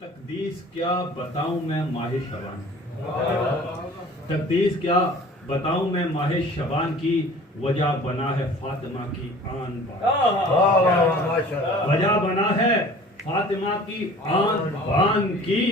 تقدیس کیا بتاؤں میں ماہ شبان کی، تقدیس کیا بتاؤں میں ماہ شبان کی، وجہ بنا ہے فاطمہ کی آن بان، وجہ بنا ہے فاطمہ کی آن بان کی،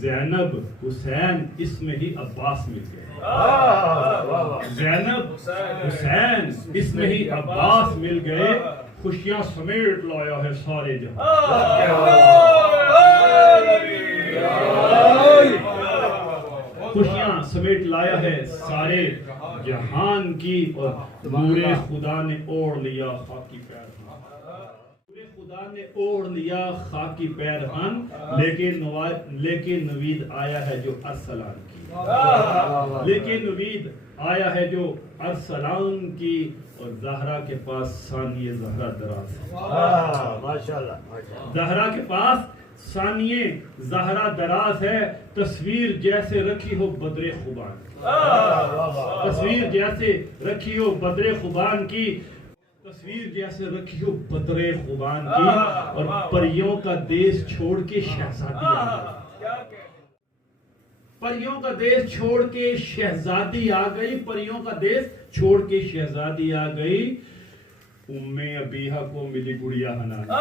زینب حسین اس میں ہی عباس مل گئے، زینب حسین اس میں ہی عباس مل گئے، خوشیاں سمیٹ لایا ہے سارے جہاں، خوشیاں سمیٹ لایا ہے سارے جہان کی، اور نور خدا نے اوڑھ لیا خاکی پیرہن، نور خدا نے اوڑھ لیا خاکی پیرہن، لیکن نوید آیا ہے جو ارسلان کی، لیکن نوید آیا ہے جو ارسلان کی، اور زہرا کے پاس ثانیہ زہرا دراز ہے، زہرا کے پاس ثانیہ زہرا دراز ہے، تصویر جیسے رکھی ہو بدر خوبان کی، تصویر جیسے رکھی ہو بدر خوبان کی، تصویر جیسے رکھی ہو بدر خوبان کی، اور پریوں کا دیس چھوڑ کے شہزادی آ گئی، پریوں کا دیس چھوڑ کے شہزادی آ گئی، پریوں کا دیس چھوڑ کے شہزادی آ گئی، ام ابیہا کو ملی گڑیا حنان، ام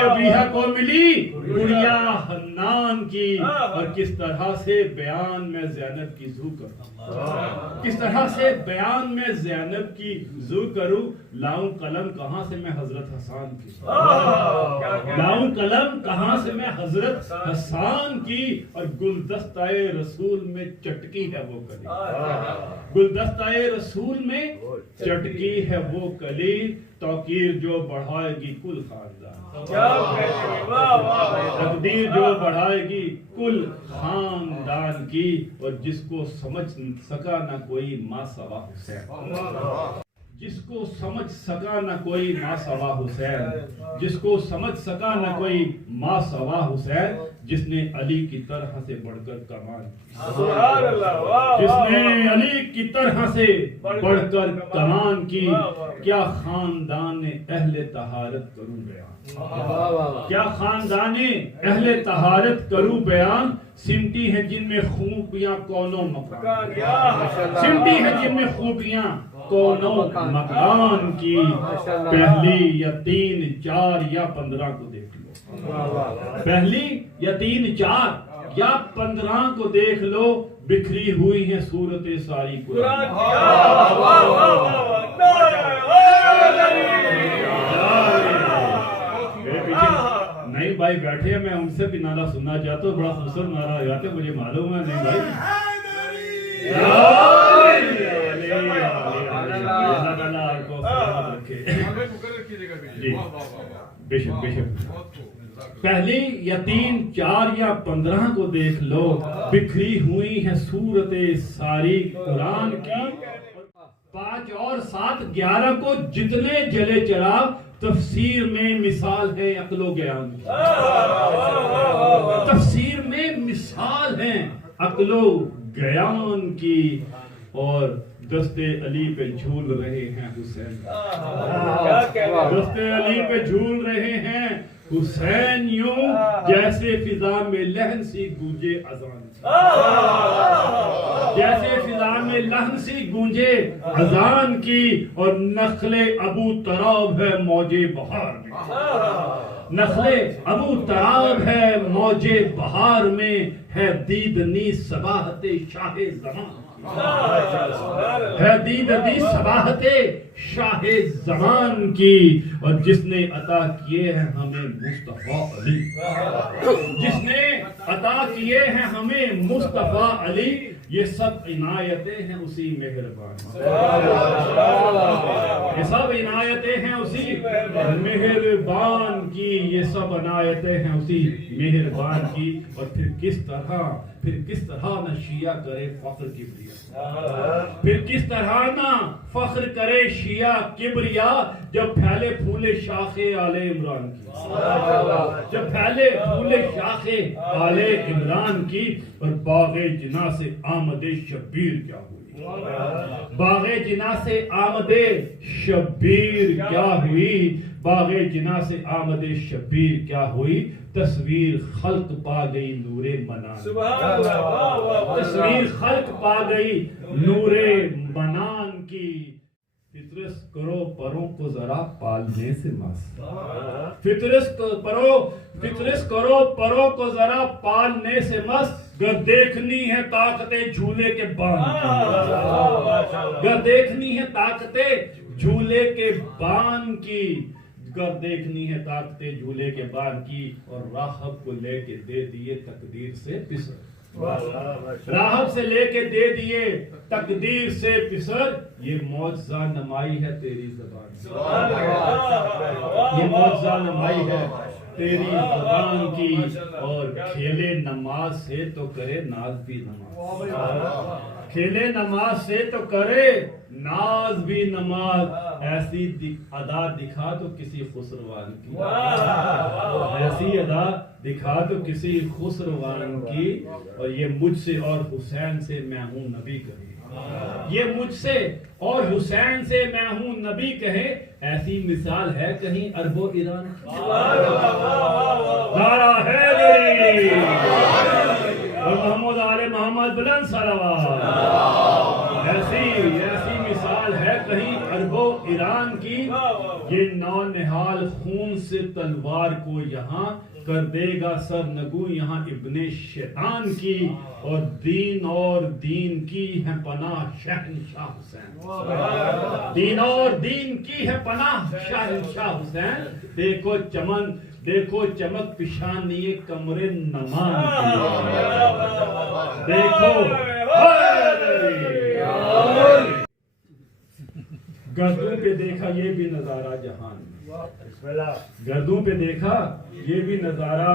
ابیہا کو ملی گڑیا حنان کی، اور کس طرح سے بیان میں زینب کی زو کروں، کس طرح سے بیان میں زینب کی زو کروں، لاؤں قلم کہاں سے میں حضرت حسان کی، لاؤں قلم کہاں سے میں حضرت حسان کی، اور گلدستہ رسول میں چٹکی ہے وہ کلی، گلدستہ رسول میں چٹکی ہے وہ کلی، توقیر جو بڑھائے گی کل خاندان، تقدیر جو بڑھائے گی کل خاندان کی، اور جس کو سمجھ سکا نہ کوئی ماں سوا حسین، جس کو سمجھ سکا نہ کوئی ماں سوا حسین، جس کو سمجھ سکا نہ کوئی ماں سوا حسین، جس نے علی کی طرح سے بڑھ کر کمان کی، جس نے علی کی طرح سے بڑھ کر کمان کی، کیا خاندان اہل طہارت کروں بیان، کیا خاندان اہل طہارت کروں بیان، سمٹی ہیں جن میں خوبیاں کونوں مکان، سمٹی ہیں جن میں خوبیاں کونوں مکان کی، پہلی یا 3 4 یا 15 کو دیکھ لو، پہلی یا 3 4 یا 15 کو دیکھ لو، بکھری ہوئی ہیں صورتیں ساری قرآن، نہیں بھائی بیٹھے ہیں، میں ان سے بھی نعرہ سننا چاہتا ہوں، بڑا خوبصورت نعرہ جاتے مجھے معلوم ہے، نہیں بھائی پہلی یا 3 4 یا 15 کو دیکھ لو، بکھری ہوئی ہیں صورتیں ساری قرآن کی، 5 اور 7 11 کو جتنے جلے چراغ، تفسیر میں مثال ہے عقل و گیان کی، تفسیر میں مثال ہے عقل و گیان کی، اور دستے علی پہ جھول رہے ہیں حسین، دستے علی پہ جھول رہے ہیں حسین، یوں جیسے فضا میں لہن سی گونجے اذان، جیسے فضا میں لہن سی گونجے اذان کی، اور نخل ابو تراب ہے موج بہار میں، نخل ابو تراب ہے موج بہار میں، ہے دیدنی صباحت شاہ زمان، ہے دیدنی صباحت شاہ زمان کی، اور جس نے عطا کیے ہیں ہمیں مصطفیٰ علی، جس نے عطا کیے ہیں ہمیں مصطفیٰ علی، یہ سب عنایتیں ہیں اسی مہربان، یہ سب عنایتیں ہیں اسی مہربان کی، یہ سب عنایتیں ہیں اسی مہربان کی، اور پھر کس طرح نہ شیعہ کرے فخر کبریا، پھر کس طرح نہ فخر کرے شیعہ کبریا، جب پھیلے پھولے شاخ آل عمران کی، جب پھیلے پھولے شاخ آل عمران کی، اور باغ جنا سے آمد شبیر کیا ہوئی، باغ جنا سے آمد شبیر کیا ہوئی، باغ جنا سے آمد شبیر کیا ہوئی، تصویر خلق پا گئی نور منان، تصویر خلق پا گئی نور منان کی، فطرس کرو پروں کو ذرا پالنے سے مست، فطرس کرو پروں کو ذرا پالنے سے مست، گر دیکھنی ہے طاقتیں جھولے کے بان کی، گر دیکھنی ہے طاقتیں جھولے کے بان کی، گر دیکھنی ہے طاقتیں جھولے کے بان کی، اور راہب کو لے کے دے دیے تقدیر سے پسر، راہب سے لے کے دے دیے تقدیر سے پسر، یہ معجزہ نمائی ہے تیری زبان، یہ معجزہ نمائی ہے تیری زبان کی، اور کھیلے نماز سے تو کرے ناز بھی نماز، کھیلے نماز سے تو کرے ناز بھی نماز، ایسی ادا دکھا تو کسی خسروان کی، ایسی ادا دکھا تو کسی خسروان کی، اور یہ مجھ سے اور حسین سے میں ہوں نبی کہے، یہ مجھ سے اور حسین سے میں ہوں نبی کہے، ایسی مثال ہے کہیں عرب و ایران کی، نعرہ حیدری اور محمد آل محمد بلند صلوات، ایسی مثال ہے کہیں عرب و ایران کی، یہ نونہال خون سے تلوار کو یہاں کر دے گا سر نگو یہاں ابن شیطان کی، اور دین کی ہے پناہ شہنشاہ حسین، دین اور دین کی ہے پناہ شہنشاہ حسین، دیکھو چمک پیشانی کمر نمان کی، دیکھو گردوں پہ دیکھا یہ بھی نظارہ جہان میں، گردوں پہ دیکھا یہ بھی نظارہ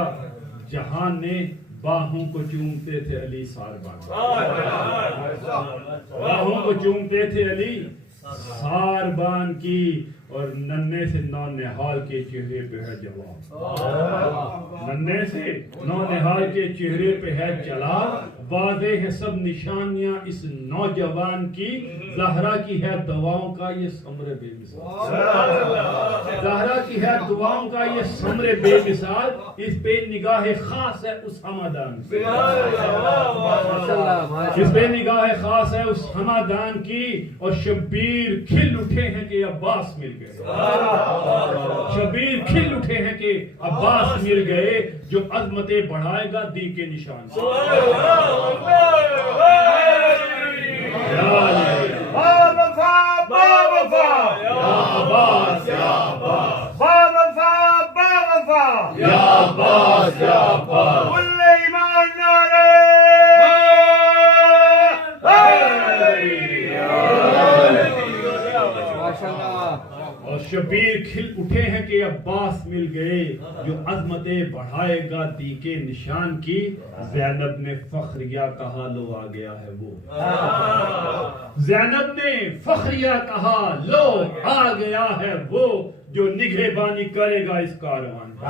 جہان نے، باہوں کو چومتے تھے علی ساربان، باہوں کو چومتے تھے علی ساربان کی، اور ننھے سے نونہال کے چہرے پہ ہے جواب، ننھے سے نونہال کے چہرے پہ ہے جلال، واضح ہے سب نشانیاں اس نوجوان کی، زہرا کی ہے دعاؤں کا یہ ثمر بے مثال، زہرا کی ہے دعاؤں کا یہ ثمر بے مثال، اس پہ نگاہ خاص ہے اس ہمادان کی، اس پہ نگاہ خاص ہے اس ہمادان کی، اور شبیر کھل اٹھے ہیں کہ عباس مل گئے، شبیر کھل اٹھے ہیں کہ عباس مل گئے، جو عظمتیں بڑھائے گا دی کے نشان سے، اور شبیر کھل اٹھے ہیں کہ عباس مل گئے، جو عظمتیں بڑھائے گا دی کے نشان کی، زینب نے فخریہ کہا لو آ گیا ہے وہ، زینب نے فخریہ کہا لو آ گیا ہے وہ، جو نگہبانی کرے گا اس کاروان کی،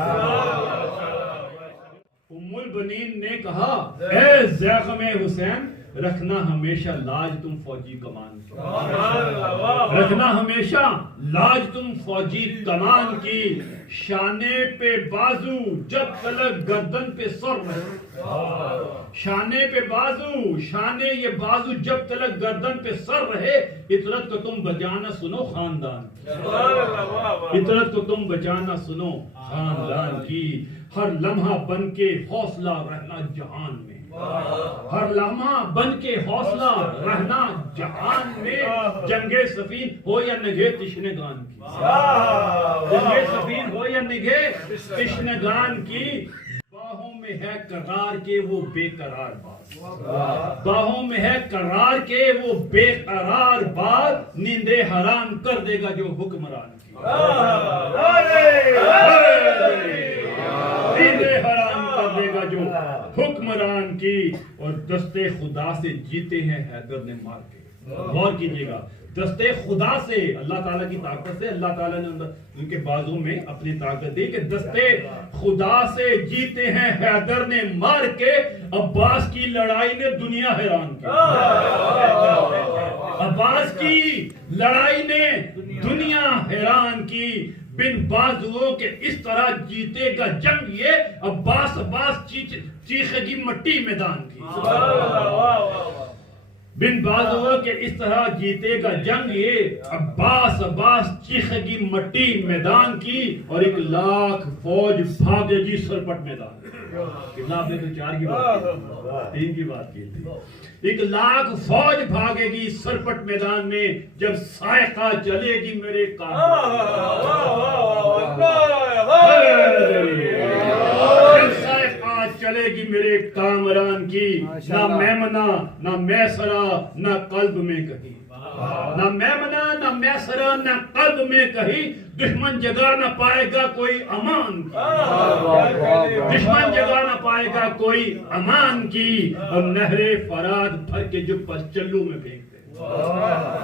ام البنین نے کہا اے زخم حسین رکھنا ہمیشہ لاج تم فوجی کمان کی، رکھنا ہمیشہ لاج تم فوجی کمان کی، شانے پہ بازو جب تلک گردن پہ سر رہے، شانے پہ بازو، شانے یہ بازو جب تلک گردن پہ سر رہے، عطرت کو تم بجانا سنو خاندان کی، عطرت کو تم بجانا سنو خاندان کی، ہر لمحہ بن کے حوصلہ رہنا جہان میں، ہر لمحہ بن کے حوصلہ رہنا جہان میں، جنگ سفین ہو یا نگہ تشنگان کی، جنگ سفین ہو یا نگہ تشنگان کی، باہوں میں ہے قرار کے وہ بے قرار باز، باہوں میں ہے قرار کے وہ بے قرار باز، نیندیں حرام کر دے گا جو حکمران کی، نیندیں حرام کر دے گا جو حکمران کی، اور دستے خدا سے جیتے ہیں حیدر نے مار کے، غور کیجئے گا، دستے خدا سے، اللہ تعالیٰ کی طاقت سے، اللہ تعالیٰ نے ان کے بازو میں اپنی طاقت دی کہ دستے خدا سے جیتے ہیں حیدر نے مار کے، عباس کی لڑائی نے دنیا حیران کی، عباس کی لڑائی نے دنیا حیران کی، بن بازوؤں کے اس طرح جیتے گا جنگ یہ، عباس چیخے گی مٹی میدان کی، بن بازوؤں کے اس طرح جیتے گا جنگ یہ، عباس چیخے گی مٹی میدان کی، اور 1,00,000 فوج بھاگے گی سرپٹ میدان کی۔ کتنا آپ نے تو 4 کی بات کی، 3 کی بات کی تھی۔ 1,00,000 فوج بھاگے گی سرپٹ میدان میں، جب سائقہ چلے گی میرے چلے گی میرے کامران کی، نہ میمنہ نہ میسرہ نہ قلب میں کہیں، نہ میمنہ نہ میسرہ نہ قلب میں کہیں، دشمن جگہ نہ پائے گا کوئی امان کی، دشمن جگہ نہ پائے گا کوئی امان کی، اور نہر فرات بھر کے جو پس چلو میں پھینک دے،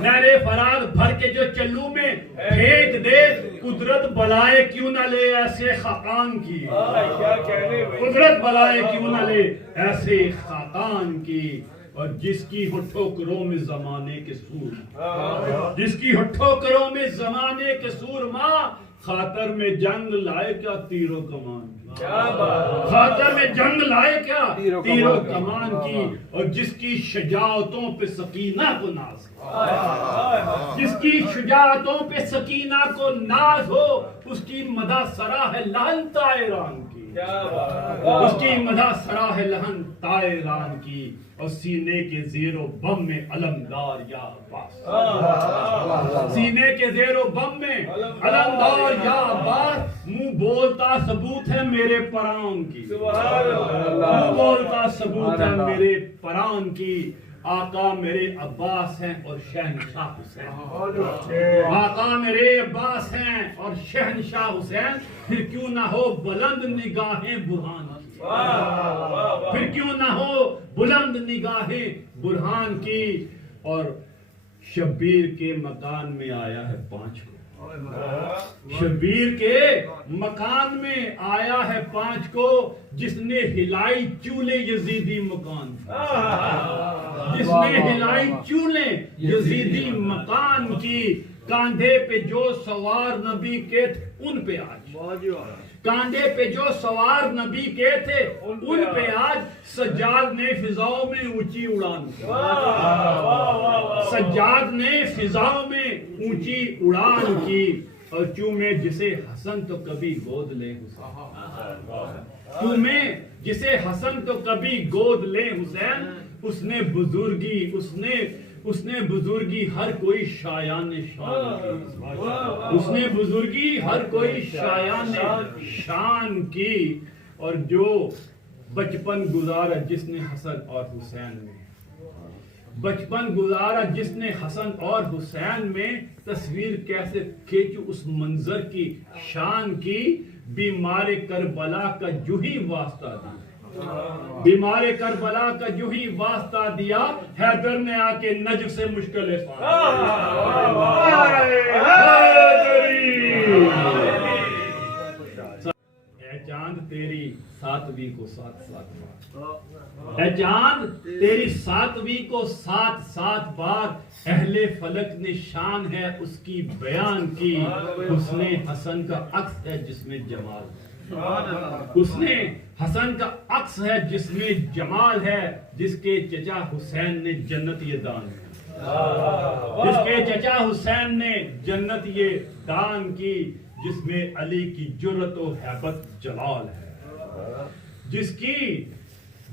نہر فرات بھر کے جو چلو میں پھینک دے، قدرت بلائے کیوں نہ لے ایسے خاقان کی، قدرت بلائے کیوں نہ لے ایسے خاقان کی، اور جس کی ہو ٹھوکروں میں زمانے کے سورما، جس کی ہو ٹھوکروں میں زمانے کے سورما، خاطر میں جنگ لائے کیا تیر و کمان کی، خاطر میں جنگ لائے کیا تیر و کمان کی، اور جس کی شجاعتوں پہ سکینہ کو ناز ہو، جس کی شجاعتوں پہ سکینہ کو ناز ہو، اس کی مدح سرا ہے لہن طائران کی، اس کی مدح سرا ہے لہن طائران کی، اور سینے کے زیر و بم میں علمدار یا عباس، سینے کے زیر و بم میں علمدار یا عباس، منہ بولتا ثبوت ہے میرے پران کی، منہ بولتا ثبوت ہے میرے پران کی، آقا میرے عباس ہیں اور شہنشاہ حسین، آقا میرے عباس ہیں اور شہنشاہ حسین، پھر کیوں نہ ہو بلند نگاہیں برہان کی، پھر کیوں نہ ہو بلند نگاہیں برہان کی، اور شبیر کے مکان میں آیا ہے 5 کو، شبیر کے مکان میں آیا ہے 5 کو، جس نے ہلائی چولے یزیدی مکان، جس نے ہلائی چولے یزیدی مکان کی، کاندھے پہ جو سوار نبی کے تھے ان پہ آج، کاندھے پہ جو سوار نبی کے تھے ان پہ آج، سجاد نے فضاؤں میں اونچی اڑان کی، سجاد نے فضاؤں میں اونچی اڑان کی، اور چومے جسے حسن تو کبھی گود لے حسین، چومے جسے حسن تو کبھی گود لے حسین، اس نے بزرگی اس نے بزرگی ہر کوئی شایان شان کی، اس نے بزرگی ہر کوئی شایان شان کی، اور جو بچپن گزارا جس نے حسن اور حسین میں، بچپن گزارا جس نے حسن اور حسین میں، تصویر کیسے کھینچو اس منظر کی شان کی، بیمار کربلا کا جو ہی واسطہ دیا، بیمار کربلا کا جو ہی واسطہ دیا، حیدر نے آ کے نجف سے مشکل اے چاند تیری 7ویں کو 7 اے چاند تیری 7ویں کو 7 بار، اہل فلک نے شان ہے اس کی بیان کی، حسن حسن کا عکس ہے جس میں جمال، اس نے حسن کا عکس ہے جس میں جمال ہے، جس کے چچا حسین نے جنت یہ دان کی، جس کے چچا حسین نے جنت یہ دان کی، جس میں علی کی جرت و ہیبت جلال ہے،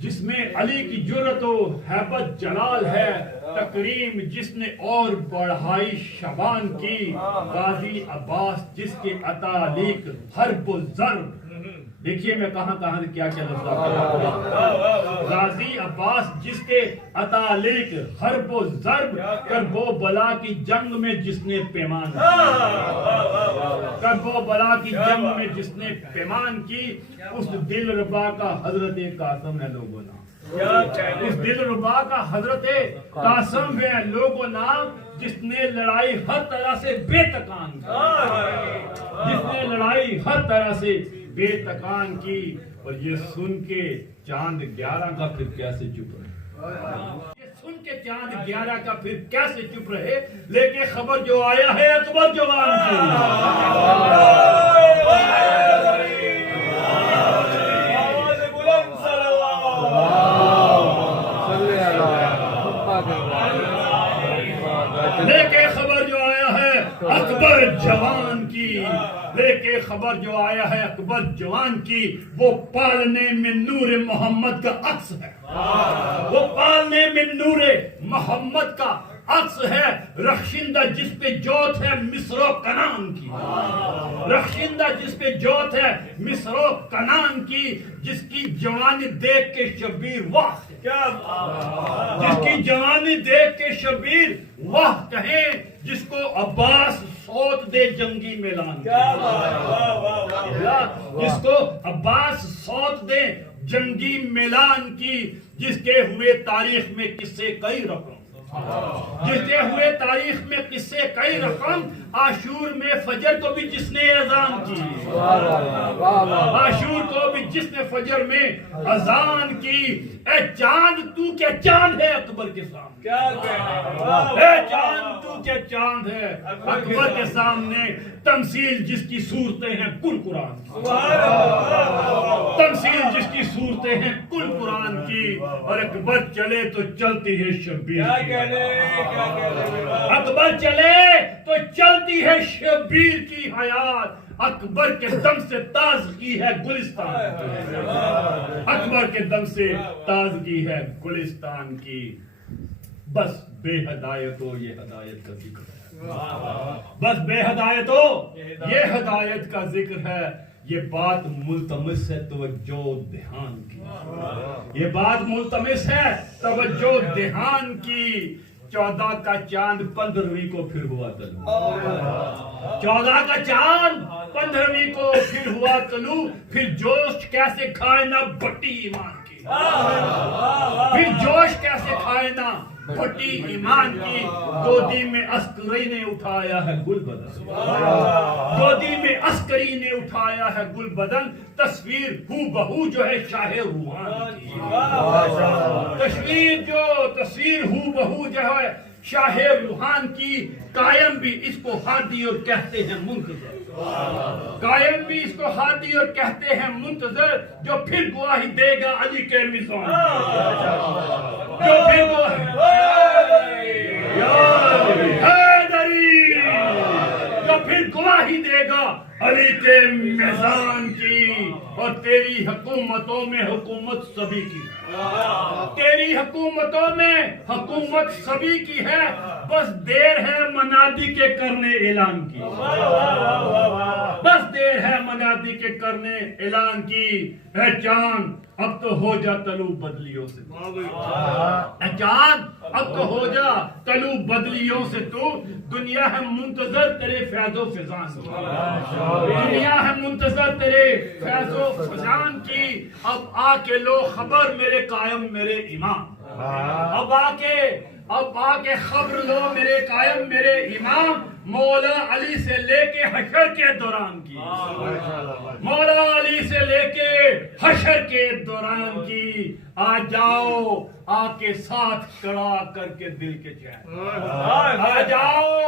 جس میں علی کی جرت و ہیبت جلال ہے، تکریم جس نے اور بڑھائی شبان کی، غازی عباس جس کے عطا لیک حرب و ضرب دیکھیے میں کہاں کہاں سے کیا کیا لفظ غازی عباس جس کے اتالیق حرب و ضرب کرب و بلا کی جنگ میں جس نے پیمان کرب و بلا کی جنگ میں جس نے پیمان کی، اس دل ربا کا حضرت قاسم ہے لوگوں نام، اس دل ربا کا حضرت قاسم ہے لوگوں نام، جس نے لڑائی ہر طرح سے بے تکان کی، جس نے لڑائی ہر طرح سے بے تکان کی۔ اور یہ سن کے چاند 11 کا پھر کیسے چپ رہے، یہ سن کے چاند 11 کا پھر کیسے چپ رہے، لیکن خبر جو آیا ہے اکبر جوان کی۔ لیکن خبر جو آیا ہے اکبر جوان کی، لیکن خبر جو آیا ہے اکبر جوان کی، وہ پالنے میں نور محمد کا عکس ہے، وہ پالنے میں نور محمد کا عکس ہے، رخشندہ جس پہ جوت ہے مصر و کنان کی، رخشندہ جس پہ جوت ہے مصر و کنان کی، جس کی جوانی دیکھ کے شبیر واہ، جس کی جوانی دیکھ کے شبیر واہ کہیں، جس کو عباس سوت دے جنگی میلان کی، جس کو عباس سوت دے جنگی میلان کی، جس کے ہوئے تاریخ میں قصے کئی رقم، جس کے ہوئے تاریخ میں قصے کئی رقم، عاشور میں فجر کو بھی جس نے اذان کی، عاشور کو بھی جس نے فجر میں اذان کی، اے چاند تو کیا چاند ہے اکبر کے سامنے، اے چاند تو کیا چاند ہے اکبر کے سامنے، تمثیل جس کی صورتیں ہیں کل قرآن کی، تمثیل جس کی صورتیں ہیں کل قرآن کی، اور اکبر چلے تو چلتی ہے شبیر کی، اکبر چلے تو چلتی ہے شبیر کی حیات، اکبر کے دم سے تازگی ہے گلستان کی، اکبر کے دم سے تازگی ہے گلستان کی، بس بے ہدایت ہو یہ ہدایت کا ذکر ہے، بس بے ہدایت ہو یہ ہدایت کا ذکر ہے، یہ بات ملتمس ہے توجہ دھیان کی، یہ بات ملتمس ہے توجہ دھیان کی، 14 کا چاند 15ویں کو پھر ہوا طلوع، 14 کا چاند 15ویں کو پھر ہوا طلوع، پھر جوش کیسے کھائے نہ بھٹی ایمان کی، پھر جوش کیسے کھائے نہ بھٹی ایمان کی، گودی میں عسکری نے اٹھایا ہے گل بدن، گودی میں عسکری نے اٹھایا ہے گل بدن، تصویر ہو بہو جو ہے شاہ روحان کی، تصویر ہو بہو جو ہے شاہ روحان کی، قائم بھی اس کو ہادی اور کہتے ہیں منتظر، قائم بھی اس کو ہادی اور کہتے ہیں منتظر، جو پھر گواہی دے گا علی کے میزان، جو پھر گواہی دے گا علی کے میزان کی، اور تیری حکومتوں میں حکومت سبھی کی ہے، تیری حکومتوں میں حکومت سبھی کی ہے، بس دیر ہے منادی کے کرنے اعلان کی، بس دیر ہے منادی کے کرنے اعلان کی، اے چاند اب تو ہو جا طلوع بدلیوں سے، اے چاند اب تو ہو جا طلوع بدلیوں سے، تو دنیا ہے منتظر تیرے فیض و فیضان کی، دنیا ہے منتظر تیرے فیض و فیضان کی، اب آ کے لو خبر میرے قائم میرے امام، اب آ کے خبر لو میرے قائم میرے امام، مولا علی سے لے کے حشر کے دوران کی، مولا علی سے لے کے حشر کے دوران کی، آ جاؤ آ کے ساتھ کھڑا کر کے دل کے چین، آ جاؤ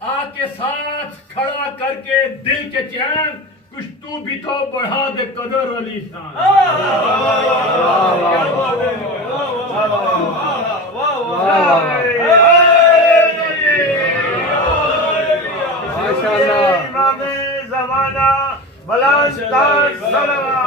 آ کے ساتھ کھڑا کر کے دل کے چین، کچھ تو بھی تو بڑھا دے قدر علی شان، امام زمانہ بلند تر صلوات